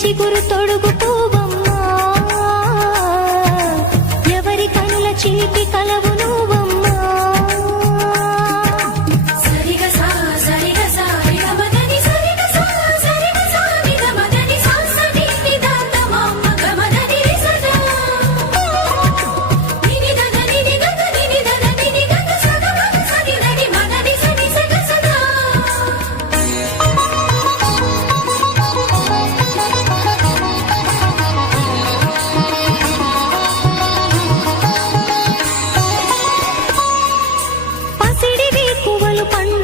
చిగురు తొడుగు పూవమ్మ ఎవరి కనుల చిలిపి కలవు పండు